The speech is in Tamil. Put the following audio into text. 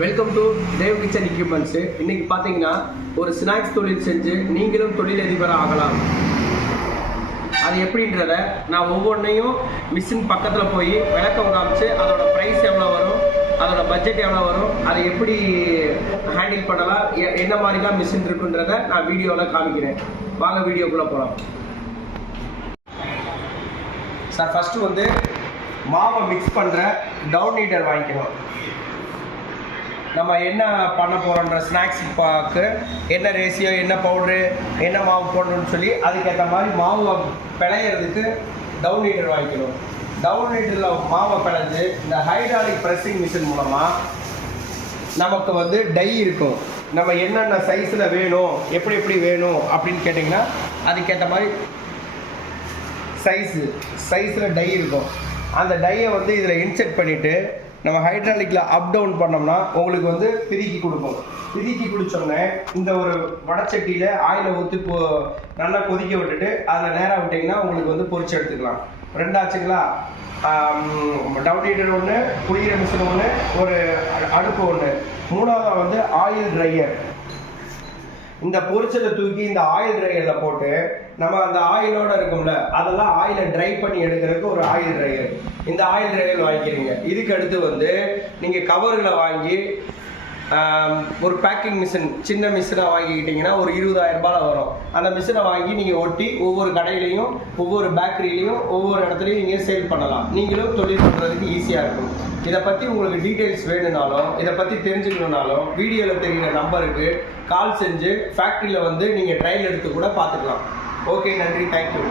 Welcome to Dev kitchen equipments இன்னைக்கு பார்த்தீங்கன்னா ஒரு ஸ்நாக்ஸ் தொழில் செஞ்சு நீங்களும் தொழிலதிபர் ஆகலாம். அது எப்படின்றத நான் ஒவ்வொன்றையும் மிஷின் பக்கத்தில் போய் விளக்கம் காமிச்சு அதோட ப்ரைஸ் எவ்வளோ வரும் அதோட பட்ஜெட் எவ்வளோ வரும் அதை எப்படி ஹேண்டில் பண்ணலாம் எ- என்ன மாதிரி தான் மிஷின் இருக்குன்றத நான் வீடியோவில் காமிக்கிறேன். வாங்க வீடியோக்குள்ளே போகலாம் சார் ஃபஸ்ட்டு வந்து மாவை மிக்ஸ் பண்ணுற டவுன் ஹீட்டர் வாங்கிக்கணும். நம்ம என்ன பண்ண போகிறோன்ற ஸ்நாக்ஸ் பாக்கு என்ன ரேசியோ என்ன பவுட்ரு என்ன மாவு போடணும்னு சொல்லி அதுக்கேற்ற மாதிரி மாவு பிழையிறதுக்கு டவுன் நீட்டர் வாங்கிக்கணும் டவுன் நீட்டரில் மாவை பிழைஞ்சு இந்த ஹைட்ராலிக் ப்ரெஸ்ஸிங் மிஷின் மூலமாக நமக்கு வந்து டை இருக்கும். நம்ம என்னென்ன சைஸில் வேணும் எப்படி எப்படி வேணும் அப்படின்னு கேட்டிங்கன்னா அதுக்கேற்ற மாதிரி சைஸு சைஸில் டை இருக்கும். அந்த டையை வந்து இதில் இன்செர்ட் பண்ணிவிட்டு நம்ம ஹைட்ராலிக்கில் அப் டவுன் பண்ணோம்னா உங்களுக்கு வந்து பிரிக்கி கொடுக்கும். பிரிக்கி குடிச்சோடனே இந்த ஒரு வடச்சட்டியில் ஆயிலை ஊற்றி போ நல்லா கொதிக்க விட்டுட்டு அதில் நேராக விட்டிங்கன்னா உங்களுக்கு வந்து பொறிச்சு எடுத்துக்கலாம். ரெண்டாச்சுங்களா டவுன் ஹீட்டர் ஒன்று குளிக்கிற மிஷின் ஒன்று ஒரு அடு- அடுப்பு ஒன்று மூணாவது வந்து ஆயில் ட்ரையர் இந்த பொரிச்சதை தூக்கி இந்த ஆயில் ட்ரையர்ல போட்டு நம்ம அந்த ஆயிலோட இருக்கும்ல அதெல்லாம் ஆயிலை ட்ரை பண்ணி எடுக்கிறதுக்கு ஒரு ஆயில் ட்ரையர் இந்த ஆயில் ட்ரையர் வாங்கிக்கிறீங்க. இதுக்கு அடுத்து வந்து நீங்க கவர்களை வாங்கி ஒரு பேக்கிங் மிஷின் சின்ன மிஷினை வாங்கிக்கிட்டீங்கன்னா ஒரு இருபதாயிரம் ரூபாயில் வரும். அந்த மிஷினை வாங்கி நீங்கள் ஒட்டி ஒவ்வொரு கடையிலையும் ஒவ்வொரு பேக்கரியிலையும் ஒவ்வொரு இடத்துலையும் நீங்கள் சேல் பண்ணலாம். நீங்களும் தொழில் பண்ணுறதுக்கு ஈஸியாக இருக்கும். இதை பற்றி உங்களுக்கு டீட்டெயில்ஸ் வேணும்னாலும் இதை பற்றி தெரிஞ்சுக்கணுனாலும் வீடியோவில் தெரிகிற நம்பருக்கு கால் செஞ்சு ஃபேக்ட்ரியில் வந்து நீங்கள் ட்ரையல் எடுத்து கூட பார்த்துக்கலாம். ஓகே நன்றி. தேங்க்யூ